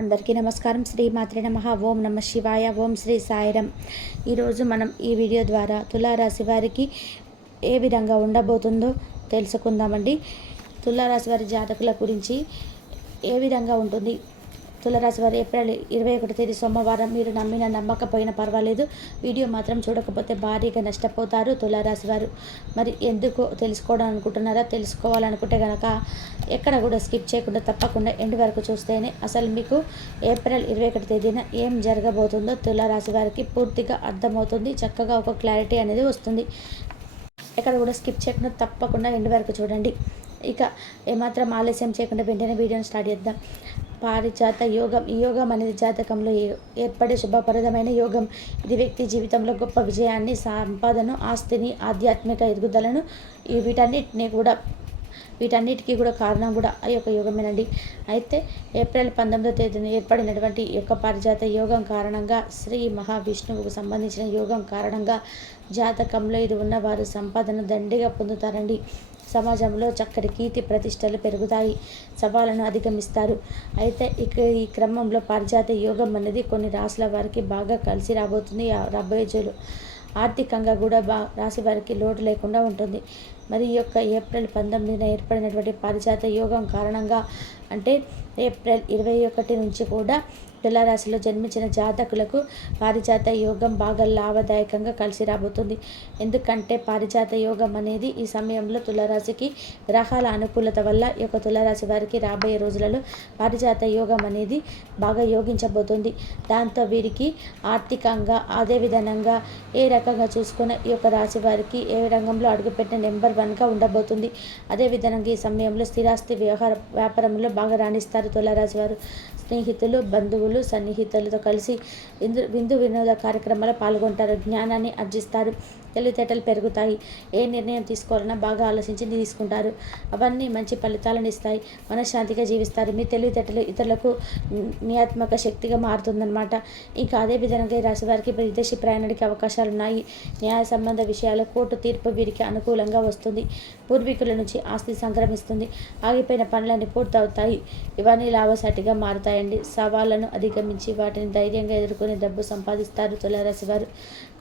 అందరికీ నమస్కారం. శ్రీ మాత్రే నమః. ఓం నమ శివాయ. ఓం శ్రీ సాయిరం. ఈరోజు మనం ఈ వీడియో ద్వారా తులారాశి వారికి ఏ విధంగా ఉండబోతుందో తెలుసుకుందామండి. తులారాశి వారి జాతకుల గురించి ఏ విధంగా ఉంటుంది. తులారాశి వారు ఏప్రిల్ 21 తేదీ సోమవారం. మీరు నమ్మిన నమ్మకపోయినా పర్వాలేదు, వీడియో మాత్రం చూడకపోతే భారీగా నష్టపోతారు తులారాశి వారు. మరి ఎందుకు తెలుసుకోవడం అనుకుంటున్నారా? తెలుసుకోవాలనుకుంటే కనుక ఎక్కడ కూడా స్కిప్ చేయకుండా తప్పకుండా ఎండ్ వరకు చూస్తేనే అసలు మీకు ఏప్రిల్ 21 తేదీన ఏం జరగబోతుందో తులారాశి వారికి పూర్తిగా అర్థమవుతుంది. చక్కగా ఒక క్లారిటీ అనేది వస్తుంది. ఎక్కడ కూడా స్కిప్ చేయకుండా తప్పకుండా ఎండ్ వరకు చూడండి. ఇక ఏమాత్రం ఆలస్యం చేయకుండా వెంటనే వీడియోని స్టార్ట్ చేద్దాం. పారిజాత యోగం. ఈ యోగం అనేది జాతకంలో ఏర్పడే శుభప్రదమైన యోగం. ఇది వ్యక్తి జీవితంలో గొప్ప విజయాన్ని, సంపదను, ఆస్తిని, ఆధ్యాత్మిక ఎదుగుదలను వీటన్నిటికీ కూడా కారణం కూడా ఆ యొక్క యోగమేనండి. అయితే ఏప్రిల్ 19వ తేదీన ఏర్పడినటువంటి ఈ యొక్క పారిజాత యోగం కారణంగా, శ్రీ మహావిష్ణువుకు సంబంధించిన యోగం కారణంగా జాతకంలో ఇది ఉన్నవారు సంపదను దండిగా పొందుతారండి. సమాజంలో చక్కటి కీర్తి ప్రతిష్టలు పెరుగుతాయి. సవాళ్ళను అధిగమిస్తారు. అయితే ఈ క్రమంలో పారిజాత యోగం అనేది కొన్ని రాశుల వారికి బాగా కలిసి రాబోతుంది. రాబోయే రోజులు ఆర్థికంగా కూడా రాశి వారికి లోటు లేకుండా ఉంటుంది. మరి ఈ యొక్క ఏప్రిల్ 19న ఏర్పడినటువంటి పారిజాత యోగం కారణంగా, అంటే ఏప్రిల్ 21 నుంచి కూడా తులారాశిలో జన్మించిన జాతకులకు పారిజాత యోగం బాగా లాభదాయకంగా కలిసి రాబోతుంది. ఎందుకంటే పారిజాత యోగం అనేది ఈ సమయంలో తులారాశికి గ్రహాల అనుకూలత వల్ల ఈ యొక్క తులారాశి వారికి రాబోయే రోజులలో పారిజాత యోగం అనేది బాగా యోగించబోతుంది. దాంతో వీరికి ఆర్థికంగా, అదేవిధంగా ఏ రకంగా చూసుకున్న ఈ యొక్క రాశి వారికి ఏ రంగంలో అడుగుపెట్టిన నెంబర్ 1గా ఉండబోతుంది. అదేవిధంగా ఈ సమయంలో స్థిరాస్తి వ్యాపారంలో బాగా రాణిస్తారు తులారాశి వారు. స్నేహితులు, బంధువులు, సన్నిహితులతో కలిసి విందు వినోద కార్యక్రమాల్లో పాల్గొంటారు. జ్ఞానాన్ని ఆర్జిస్తారు. తెలివితేటలు పెరుగుతాయి. ఏ నిర్ణయం తీసుకోవాలన్నా బాగా ఆలోచించి తీసుకుంటారు. అవన్నీ మంచి ఫలితాలను ఇస్తాయి. మనశ్శాంతిగా జీవిస్తారు. మీ తెలివితేటలు ఇతరులకు నియాత్మక శక్తిగా మారుతుందన్నమాట. ఇంకా అదేవిధంగా ఈ రాశి వారికి విదేశీ ప్రయాణానికి అవకాశాలు ఉన్నాయి. న్యాయ సంబంధ విషయాలు, కోర్టు తీర్పు వీరికి అనుకూలంగా వస్తుంది. పూర్వీకుల నుంచి ఆస్తి సంక్రమిస్తుంది. ఆగిపోయిన పనులన్నీ పూర్తవుతాయి. ఇవన్నీ లాభసాటిగా మారుతాయండి. సవాళ్లను అధిగమించి వాటిని ధైర్యంగా ఎదుర్కొని డబ్బు సంపాదిస్తారు తులారాశి వారు.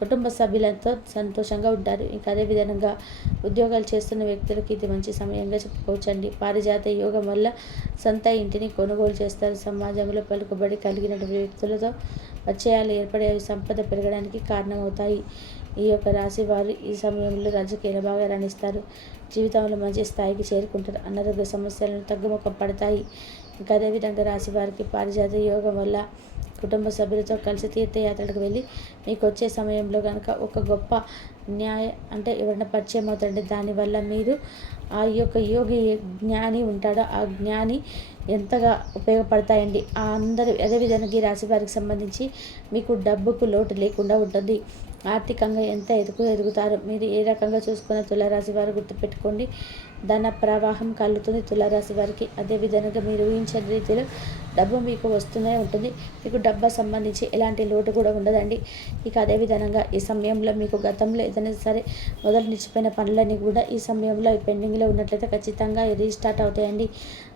కుటుంబ సభ్యులతో సంతోషంగా ఉంటారు. ఇంకా అదేవిధంగా ఉద్యోగాలు చేస్తున్న వ్యక్తులకు ఇది మంచి సమయంగా చెప్పుకోవచ్చండి. పారిజాత యోగం వల్ల సొంత ఇంటిని కొనుగోలు చేస్తారు. సమాజంలో పలుకుబడి కలిగిన వ్యక్తులతో పరిచయాలు ఏర్పడే సంపద పెరగడానికి కారణమవుతాయి. ఈ యొక్క రాశి వారు ఈ సమయంలో రాజకీయాలు బాగా రాణిస్తారు. జీవితంలో మంచి స్థాయికి చేరుకుంటారు. అనారోగ్య సమస్యలను తగ్గుముఖం పడతాయి. ఇంకా అదేవిధంగా రాశి వారికి పారిజాత యోగం వల్ల కుటుంబ సభ్యులతో కలిసి తీర్థయాత్రలకు వెళ్ళి మీకు వచ్చే సమయంలో కనుక ఒక గొప్ప అంటే ఎవరైనా పరిచయం అవుతారంటే దానివల్ల మీరు ఆ యొక్క యోగి జ్ఞాని ఉంటాడో ఆ జ్ఞాని ఎంతగా ఉపయోగపడతాయండి. అదేవిధంగా ఈ రాశి వారికి సంబంధించి మీకు డబ్బుకు లోటు లేకుండా ఉంటుంది. ఆర్థికంగా ఎంత ఎదుగుతారు. మీరు ఏ రకంగా చూసుకున్న తులారాశి వారు గుర్తుపెట్టుకోండి, ధన ప్రవాహం కలుగుతుంది తులారాశి వారికి. అదేవిధంగా మీరు ఊహించిన రీతిలో డబ్బు మీకు వస్తూనే ఉంటుంది. మీకు డబ్బు సంబంధించి ఎలాంటి లోటు కూడా ఉండదండి. ఇక అదేవిధంగా ఈ సమయంలో మీకు గతంలో ఏదైనా సరే మొదలు నిలిచిపోయిన పనులన్నీ కూడా ఈ సమయంలో పెండింగ్లో ఉన్నట్లయితే ఖచ్చితంగా రీస్టార్ట్ అవుతాయండి.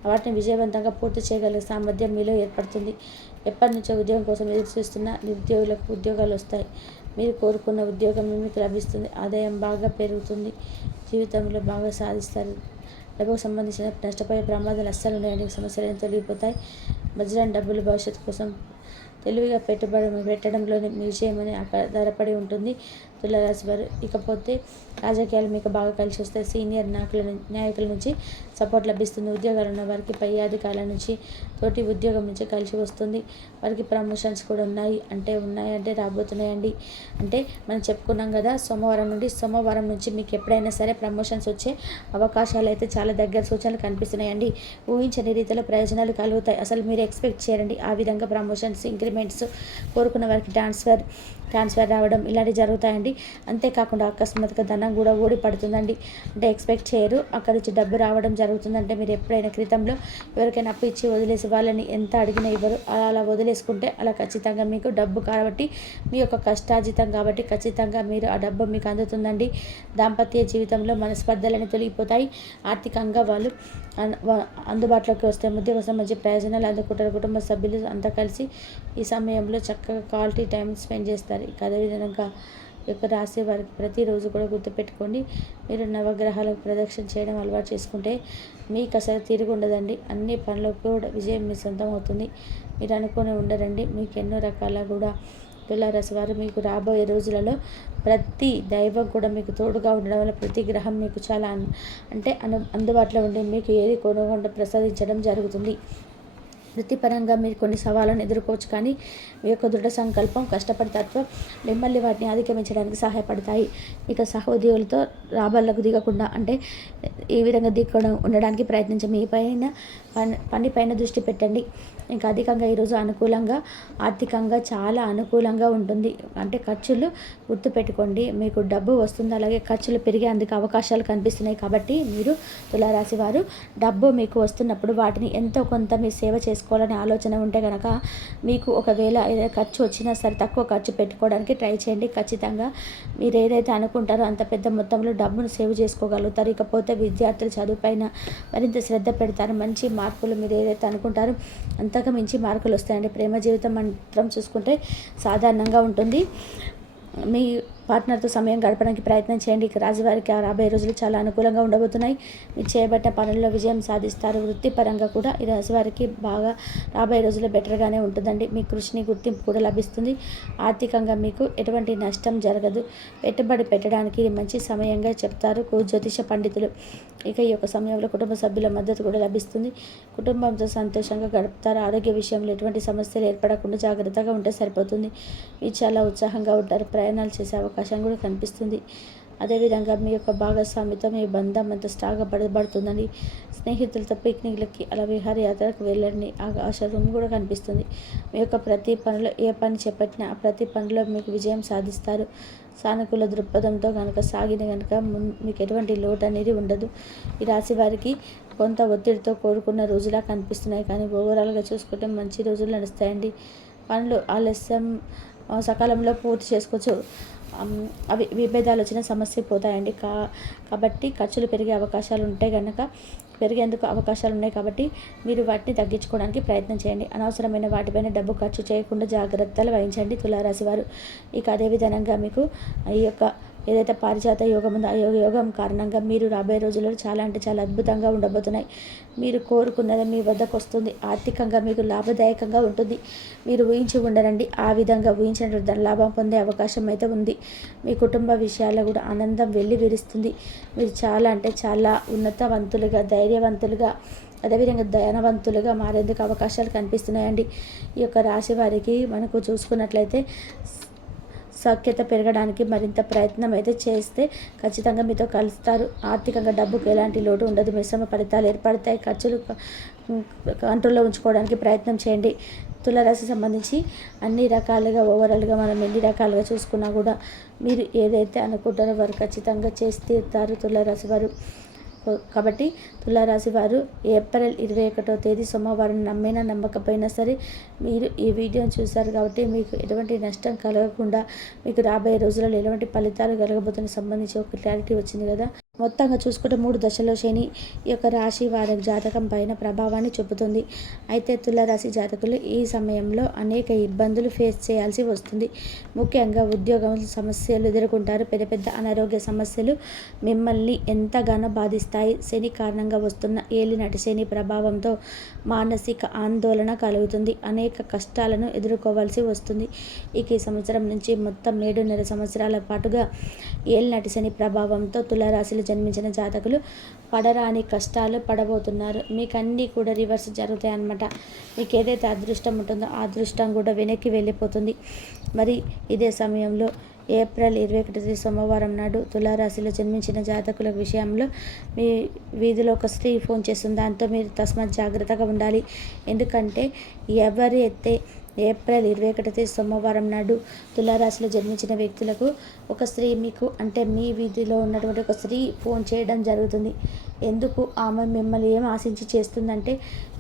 వాటిని విజయవంతంగా పూర్తి చేయగలిగే సామర్థ్యం మీలో ఏర్పడుతుంది. ఎప్పటి నుంచో ఉద్యోగం కోసం ఎదురు చూస్తున్న నిరుద్యోగులకు ఉద్యోగాలు వస్తాయి. మీరు కోరుకున్న ఉద్యోగం మీకు లభిస్తుంది. ఆదాయం బాగా పెరుగుతుంది. జీవితంలో బాగా సాధిస్తారు. డబ్బుకు సంబంధించిన నష్టపోయే ప్రమాదాలు అస్సలు ఉన్నాయండి. సమస్యలను తొలగిపోతాయి. వజ్రం డబ్బులు భవిష్యత్తు కోసం తెలివిగా పెట్టడంలోనే మీ విజయం అని ఆధారపడి ఉంటుంది తులారాశి వారు. ఇకపోతే రాజకీయాలు మీకు బాగా కలిసి వస్తాయి. సీనియర్ నాయకుల నుంచి సపోర్ట్ లభిస్తుంది. ఉద్యోగాలు ఉన్న వారికి పై అధికారుల నుంచి, తోటి ఉద్యోగం నుంచి కలిసి వస్తుంది. వారికి ప్రమోషన్స్ కూడా ఉన్నాయంటే రాబోతున్నాయండి. అంటే మనం చెప్పుకున్నాం కదా, సోమవారం నుంచి మీకు ఎప్పుడైనా సరే ప్రమోషన్స్ వచ్చే అవకాశాలు అయితే చాలా దగ్గర సూచనలు కనిపిస్తున్నాయండి. ఊహించని రీతిలో ప్రయోజనాలు కలుగుతాయి. అసలు మీరు ఎక్స్పెక్ట్ చేయరండి ఆ విధంగా ప్రమోషన్స్, ఇంక్రిమెంట్స్, కోరుకున్న వారికి ట్రాన్స్ఫర్ రావడం ఇలాంటివి జరుగుతాయండి. అంతేకాకుండా అకస్మాత్తుగా ధనం కూడా ఓడి పడుతుందండి. అంటే ఎక్స్పెక్ట్ చేయరు, అక్కడి నుంచి డబ్బు రావడం జరుగుతుందంటే మీరు ఎప్పుడైనా క్రితంలో ఎవరికైనా అప్పు ఇచ్చి వదిలేసి వాళ్ళని ఎంత అడిగినా ఇవ్వరు, అలా వదిలేసుకుంటే అలా ఖచ్చితంగా మీకు డబ్బు కాబట్టి మీ యొక్క కష్టార్జితం కాబట్టి ఖచ్చితంగా మీరు ఆ డబ్బు మీకు అందుతుందండి. దాంపత్య జీవితంలో మనస్పర్ధలని తొలగిపోతాయి. ఆర్థికంగా వాళ్ళు అందుబాటులోకి వస్తాయి. మధ్య కోసం మంచి ప్రయోజనాలు అందుకుంటారు. కుటుంబ సభ్యులు అంతా కలిసి ఈ సమయంలో చక్కగా క్వాలిటీ టైం స్పెండ్ చేస్తారు. ఇక అదేవిధంగా ఈ యొక్క రాశి వారికి ప్రతిరోజు కూడా గుర్తుపెట్టుకోండి, మీరు నవగ్రహాలకు ప్రదక్షిణ చేయడం అలవాటు చేసుకుంటే మీకు అసలు తిరిగి ఉండదండి. అన్ని పనులకు కూడా విజయం మీ సొంతం అవుతుంది. మీరు అనుకుని ఉండరండి. మీకు ఎన్నో రకాల కూడా తులారాశి వారు మీకు రాబోయే రోజులలో ప్రతి దైవం కూడా మీకు తోడుగా ఉండడం వల్ల ప్రతి గ్రహం మీకు చాలా అందుబాటులో ఉండి మీకు ఏది కొనుగొండ ప్రసాదించడం జరుగుతుంది. వృత్తిపరంగా మీరు కొన్ని సవాళ్ళను ఎదుర్కోవచ్చు, కానీ మీ యొక్క దృఢ సంకల్పం, కష్టపడి తత్వం మిమ్మల్ని వాటిని అధిగమించడానికి సహాయపడతాయి. ఇక సహోద్యోగులతో రాబళ్ళకు దిగకుండా ఈ విధంగా దిగకుండా ఉండడానికి ప్రయత్నించి మీ పనిపైన దృష్టి పెట్టండి. ఇంకా అధికంగా ఈరోజు అనుకూలంగా, ఆర్థికంగా చాలా అనుకూలంగా ఉంటుంది. ఖర్చులు గుర్తుపెట్టుకోండి, మీకు డబ్బు వస్తుంది, అలాగే ఖర్చులు పెరిగేందుకు అవకాశాలు కనిపిస్తున్నాయి. కాబట్టి మీరు తులారాశి వారు డబ్బు మీకు వస్తున్నప్పుడు వాటిని ఎంతో కొంత మీరు సేవ చేసుకోవాలనే ఆలోచన ఉంటే కనుక మీకు ఒకవేళ ఏదైనా ఖర్చు వచ్చినా సరే తక్కువ ఖర్చు పెట్టుకోవడానికి ట్రై చేయండి. ఖచ్చితంగా మీరు ఏదైతే అనుకుంటారో అంత పెద్ద మొత్తంలో డబ్బును సేవ్ చేసుకోగలుగుతారు. ఇకపోతే విద్యార్థులు చదువుపైన మరింత శ్రద్ధ పెడతారు. మంచి మార్కులు మీరు ఏదైతే అనుకుంటారో అంతగా మించి మార్కులు వస్తాయండి. ప్రేమ జీవితం మాత్రం చూసుకుంటే సాధారణంగా ఉంటుంది. మీ పార్ట్నర్తో సమయం గడపడానికి ప్రయత్నం చేయండి. ఇక రాజువారికి ఆ రాబోయే రోజులు చాలా అనుకూలంగా ఉండబోతున్నాయి. మీరు చేయబట్టిన పనుల్లో విజయం సాధిస్తారు. వృత్తిపరంగా కూడా ఈ రాశివారికి బాగా రాబోయే రోజుల్లో బెటర్గానే ఉంటుందండి. మీ కృషిని గుర్తింపు కూడా లభిస్తుంది. ఆర్థికంగా మీకు ఎటువంటి నష్టం జరగదు. పెట్టుబడి పెట్టడానికి ఇది మంచి సమయంగా చెప్తారు జ్యోతిష పండితులు. ఇక ఈ యొక్క సమయంలో కుటుంబ సభ్యుల మద్దతు కూడా లభిస్తుంది. కుటుంబంతో సంతోషంగా గడుపుతారు. ఆరోగ్య విషయంలో ఎటువంటి సమస్యలు ఏర్పడకుండా జాగ్రత్తగా ఉంటే సరిపోతుంది. మీరు చాలా ఉత్సాహంగా ఉంటారు. ప్రయాణాలు చేసే అవకాశం కూడా కనిపిస్తుంది. అదేవిధంగా మీ యొక్క భాగస్వామితో మీ బంధం అంత స్ట్రాంగ్గా పడబడుతుందని, స్నేహితులతో పిక్నిక్లకి అలా విహారయాత్రకు వెళ్ళండి. ఆశయం కూడా కనిపిస్తుంది. మీ యొక్క ప్రతి పనిలో ఏ పని చేపట్టినా ఆ ప్రతి పనిలో మీకు విజయం సాధిస్తారు. సానుకూల దృక్పథంతో కనుక సాగిన కనుక మీకు ఎటువంటి లోటు అనేది ఉండదు. ఈ రాశి వారికి కొంత ఒత్తిడితో కోరుకున్న రోజులా కనిపిస్తున్నాయి, కానీ ఓవరాల్గా చూసుకుంటే మంచి రోజులు నడుస్తాయండి. పనులు ఆలస్యం సకాలంలో పూర్తి చేసుకోవచ్చు. అవి విభేదాలు వచ్చిన సమస్య పోతాయండి. కాబట్టి ఖర్చులు పెరిగేందుకు అవకాశాలు ఉన్నాయి. కాబట్టి మీరు వాటిని తగ్గించుకోవడానికి ప్రయత్నం చేయండి. అనవసరమైన వాటిపైన డబ్బు ఖర్చు చేయకుండా జాగ్రత్తలు వహించండి తులారాశి వారు. ఇక అదేవిధంగా మీకు ఈ యొక్క ఏదైతే పారిజాత యోగం ఉందో ఆ యోగం కారణంగా మీరు రాబోయే రోజుల్లో చాలా అద్భుతంగా ఉండబోతున్నాయి. మీరు కోరుకున్నది మీ వద్దకు వస్తుంది. ఆర్థికంగా మీకు లాభదాయకంగా ఉంటుంది. మీరు ఊహించి ఉండరండి, ఆ విధంగా ఊహించిన లాభం పొందే అవకాశం అయితే ఉంది. మీ కుటుంబ విషయాల్లో కూడా ఆనందం విరుస్తుంది. మీరు చాలా ఉన్నతవంతులుగా, ధైర్యవంతులుగా, అదేవిధంగా ధనవంతులుగా మారేందుకు అవకాశాలు కనిపిస్తున్నాయండి. ఈ యొక్క రాశి వారికి మనకు చూసుకున్నట్లయితే సఖ్యత పెరగడానికి మరింత ప్రయత్నం అయితే చేస్తే ఖచ్చితంగా మీతో కలుస్తారు. ఆర్థికంగా డబ్బుకు ఎలాంటి లోటు ఉండదు. మిశ్రమ ఫలితాలు ఏర్పడతాయి. ఖర్చులు కంట్రోల్లో ఉంచుకోవడానికి ప్రయత్నం చేయండి. తులారాశి సంబంధించి అన్ని రకాలుగా ఓవరాల్గా మనం ఎన్ని రకాలుగా చూసుకున్నా కూడా మీరు ఏదైతే అనుకుంటారో వారు ఖచ్చితంగా చేసి తీరుతారు తులారాశి వారు. కాబట్టి తులారాశి వారు ఏప్రిల్ 21వ తేదీ సోమవారం నమ్మినా నమ్మకపోయినా సరే మీరు ఈ వీడియోని చూశారు కాబట్టి మీకు ఎటువంటి నష్టం కలగకుండా మీకు రాబోయే రోజులలో ఎటువంటి ఫలితాలు కలగబోతున్న సంబంధించి ఒక క్లారిటీ వచ్చింది కదా. మొత్తంగా చూసుకుంటే 3 దశల్లో శని ఈ యొక్క రాశి వారి జాతకం పైన ప్రభావాన్ని చూపుతుంది. అయితే తులారాశి జాతకులు ఈ సమయంలో అనేక ఇబ్బందులు ఫేస్ చేయాల్సి వస్తుంది. ముఖ్యంగా ఉద్యోగం సమస్యలు ఎదుర్కొంటారు. పెద్ద అనారోగ్య సమస్యలు మిమ్మల్ని ఎంతగానో బాధిస్తాయి. శని కారణంగా వస్తున్న ఏలినాటి శని ప్రభావంతో మానసిక ఆందోళన కలుగుతుంది. అనేక కష్టాలను ఎదుర్కోవాల్సి వస్తుంది. ఈ సంవత్సరం నుంచి మొత్తం 7.5 సంవత్సరాల పాటుగా ఏలినాటి శని ప్రభావంతో తులారాశిలో జన్మించిన జాతకులు పడరాని కష్టాలు పడబోతున్నారు. మీకు అన్నీ కూడా రివర్స్ జరుగుతాయి అన్నమాట. మీకు ఏదైతే అదృష్టం ఉంటుందో ఆ అదృష్టం కూడా వెనక్కి వెళ్ళిపోతుంది. మరి ఇదే సమయంలో ఏప్రిల్ 21 సోమవారం నాడు తులారాశిలో జన్మించిన జాతకుల విషయంలో మీ వీధిలో ఒక స్త్రీ ఫోన్ చేస్తుంది. దాంతో మీరు తస్మాత్ జాగ్రత్తగా ఉండాలి. ఎందుకంటే ఎవరైతే ఏప్రిల్ 21 తేదీ సోమవారం నాడు తులారాశిలో జన్మించిన వ్యక్తులకు ఒక స్త్రీ మీకు అంటే మీ వీధిలో ఉన్నటువంటి ఒక స్త్రీ ఫోన్ చేయడం జరుగుతుంది. ఎందుకు ఆమె మిమ్మల్ని ఏం ఆశించి చేస్తుందంటే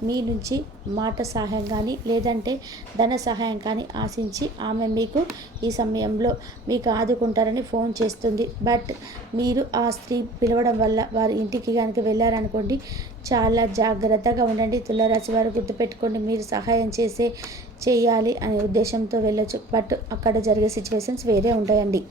మీ నుంచి మాట సహాయం కానీ లేదంటే ధన సహాయం కానీ ఆశించి ఆమె మీకు ఈ సమయంలో మీకు ఆదుకుంటారని ఫోన్ చేస్తుంది. బట్ మీరు ఆ స్త్రీ పిలవడం వల్ల వారి ఇంటికి కనుక వెళ్ళారనుకోండి, చాలా జాగ్రత్తగా ఉండండి. తులారాశి వారు గుర్తుపెట్టుకోండి, మీరు సహాయం చేయాలి అనే ఉద్దేశంతో వెళ్ళొచ్చు, బట్ అక్కడ జరిగే సిచ్యువేషన్స్ వేరే ఉంటాయండి.